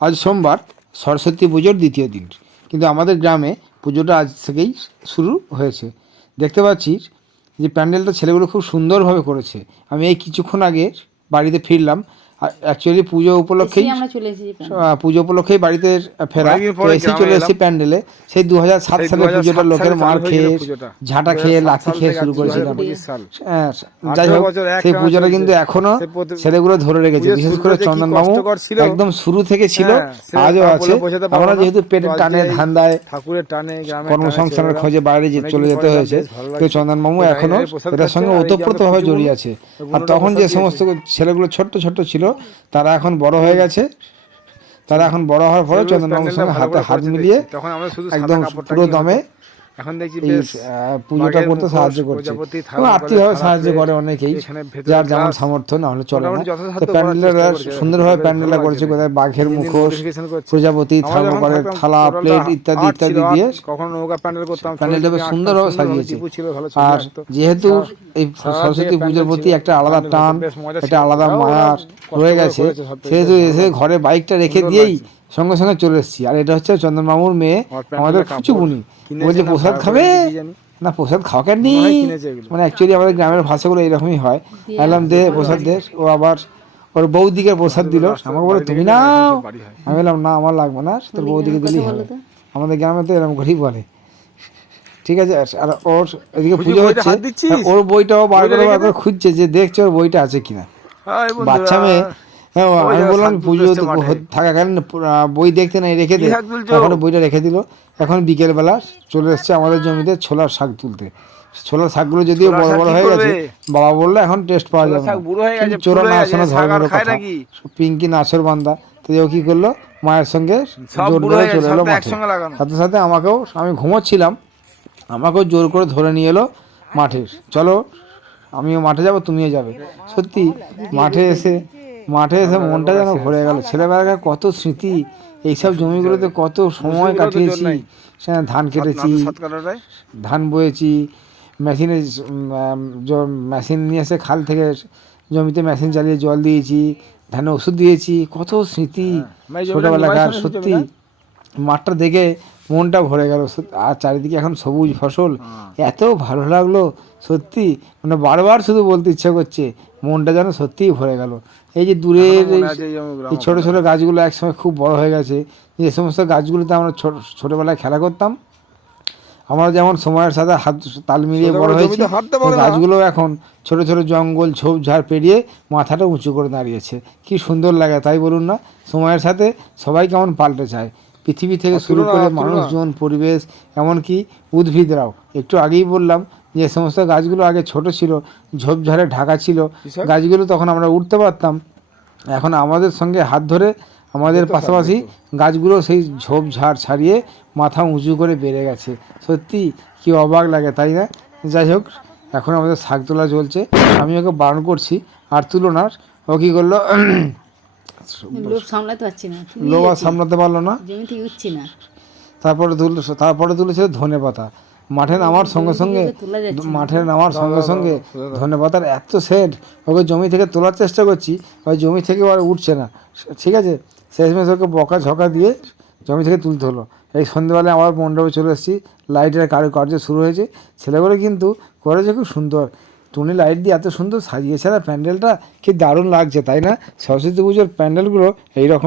আজ সোমবার, সরস্বতী পুজোর দ্বিতীয় দিন, কিন্তু আমাদের গ্রামে পুজোটা আজ থেকেই শুরু হয়েছে। দেখতে পাচ্ছি যে প্যান্ডেলটা ছেলেগুলো খুব সুন্দরভাবে করেছে। আমি এই কিছুক্ষণ আগে বাড়িতে ফিরলাম, অ্যাকচুয়ালি পুজো উপলক্ষেই পুজো উপলক্ষেই বাড়িতে ফেরা, তো এসেই চলে এসেছি প্যান্ডেলে। সেই 2007 সালে পুজোটা লোকের মার খেয়ে, ঝাঁটা খেয়ে, লাথি খেয়ে শুরু করেছিলাম। যাই হোক, সেই পুজোটা কিন্তু এখনো ছেলেগুলো ধরে রেখেছে, বিশেষ করে চন্দনবাবু একদম শুরু থেকে ছিল, আজও আছে। আমরা যেহেতু পেটের টানে, ধান্দায়, কর্মসংস্থানের খোঁজে বাইরে চলে যেতে হয়েছে, তো চন্দনবাবু এখনো এটার সঙ্গে ওতপ্রোতভাবে জড়িয়ে আছে। আর তখন যে সমস্ত ছেলেগুলো ছোট্ট ছোট্ট ছিল, তারা এখন বড় হয়ে গেছে। তারা এখন বড় হওয়ার পরে চন্দনবাবুর সঙ্গে হাতে হাত মিলিয়ে একদম পুরো দমে এখন দেখছি এই পুজোটা করতে সাহায্য করছে, এবং আর্থিকভাবে সাহায্য করে অনেকেই, যার যেমন সামর্থ্য, না হলে চলে না। তো প্যান্ডেলটা সুন্দরভাবে প্যান্ডেলটা করেছে, কোথায় বাঘের মুখোশ, প্রজাপতি, থার্মোকলের থালা, প্লেট ইত্যাদি ইত্যাদি দিয়ে প্যান্ডেলটা বেশ সুন্দরভাবে সাজিয়েছে। আর যেহেতু এই সরস্বতী পুজোর প্রতি একটা আলাদা টান, একটা আলাদা মায়া রয়ে গেছে, সেহেতু এসে ঘরে বাইকটা রেখে দিয়েই সঙ্গে সঙ্গে চলে এসেছি। আর এটা হচ্ছে চন্দনবাবুর মেয়ে, আমাদের ফুচুবুনি। বলছে প্রসাদ খাবে না, প্রসাদ খাওয়া কেন নি, মানে অ্যাকচুয়ালি আমাদের গ্রামের ভাষাগুলো এরকমই হয়। এলাম দে প্রসাদ দে, ও আবার ওর বৌদিকে প্রসাদ দিল, আমাকে বলে তুমি নাও। আমি বললাম না, আমার লাগবে না, তোর বৌদিকে দিলেই হবে। আমাদের গ্রামে তো এরকম করেই বলে। ঠিক আছে। আর ওর এদিকে পুজো হচ্ছে, ওর বইটাও বার করে খুঁজছে যে দেখছে ওর বইটা আছে কিনা। বাচ্চা মেয়ে, হ্যাঁ, আমি বললাম পুজো থাকাকালীন বই দেখতে নাই, রেখে দে। এখন বইটা রেখে দিল। এখন বিকেলবেলা চলে এসছে আমাদের জমিতে ছোলার শাক তুলতে। ছোলার শাকগুলো যদিও বড় বড় হয়ে গেছে, বাবা বললো এখন টেস্ট পাওয়া যাবে না, চোরা না শোনা ধর্মের কথা, পিঙ্কি নাছর বান্দা। তো ও কি করলো, মায়ের সঙ্গে জোর ধরে চলে এলো মাঠে। সাথে সাথে আমাকেও, আমি ঘুমোচ্ছিলাম, আমাকেও জোর করে ধরে নিয়ে এলো মাঠে, চলো আমিও মাঠে যাব, তুমিও যাবে। সত্যি মাঠে এসে মনটা যেন ভরে গেল। ছেলেবেলাকার কত স্মৃতি, এইসব জমিগুলোতে কত সময় কাটিয়েছি। সেখানে ধান কেটেছি, ধান বয়েছি, মেশিনে মেশিন নিয়ে এসে খাল থেকে জমিতে মেশিন চালিয়ে জল দিয়েছি, ধানে ওষুধ দিয়েছি, কত স্মৃতি ছোটোবেলাকার। সত্যি মাঠটা দেখে মনটা ভরে গেল। আর চারিদিকে এখন সবুজ ফসল, এত ভালো লাগলো সত্যি, মানে বারবার শুধু বলতে ইচ্ছা করছে, মনটা যেন সত্যিই ভরে গেল। এই যে দূরের এই ছোটো ছোটো গাছগুলো একসময় খুব বড় হয়ে গেছে, যে সমস্ত গাছগুলোতে আমরা ছোটোবেলায় খেলা করতাম, আমরা যেমন সময়ের সাথে হাত তাল মিলিয়ে বড় হয়েছি, গাছগুলো এখন ছোট ছোট জঙ্গল ঝোপঝাড় পেরিয়ে মাথাটা উঁচু করে দাঁড়িয়েছে। কি সুন্দর লাগে, তাই বলুন না? সময়ের সাথে সবাই কেমন পাল্টে যায়, পৃথিবী থেকে শুরু করে মানুষজন, পরিবেশ, এমনকি উদ্ভিদরাও। একটু আগেই বললাম যে সমস্ত গাছগুলো আগে ছোট ছিল, ঝোপঝাড়ে ঢাকা ছিল গাছগুলো, তখন আমরা উঠতে পারতাম। এখন আমাদের সঙ্গে হাত ধরে, আমাদের পাশাপাশি গাছগুলো সেই ঝোপঝাড় ছাড়িয়ে মাথা উঁচু করে বেড়ে গেছে। সত্যি কি অবাক লাগে, তাই না? যাই হোক, এখন আমাদের শাক তোলা চলছে। আমি ওকে বারণ করছি আর তুলনার, ও কী করলো, লোভ সামলাতে পারলো না, তারপরে তুলেছে ধনে পাতা। মাঠে নামার সঙ্গে সঙ্গে ধনে পাতার এত সেট, ওকে জমি থেকে তোলার চেষ্টা করছি, ওই জমি থেকে আর উঠছে না। ঠিক আছে, শেষমেশ ওকে বকা ঝকা দিয়ে জমি থেকে তুলতে হলো। এই সন্ধ্যেবেলায় আবার মণ্ডপে চলে এসেছি, লাইটের কার্য শুরু হয়েছে। ছেলেগুলো কিন্তু করেছে খুব সুন্দর, টুনি লাইট দিয়ে এত সুন্দর সাজিয়েছে না প্যান্ডেলটা, কি দারুণ লাগছে, তাই না? সরস্বতী পুজোর প্যান্ডেলগুলো এইরকম।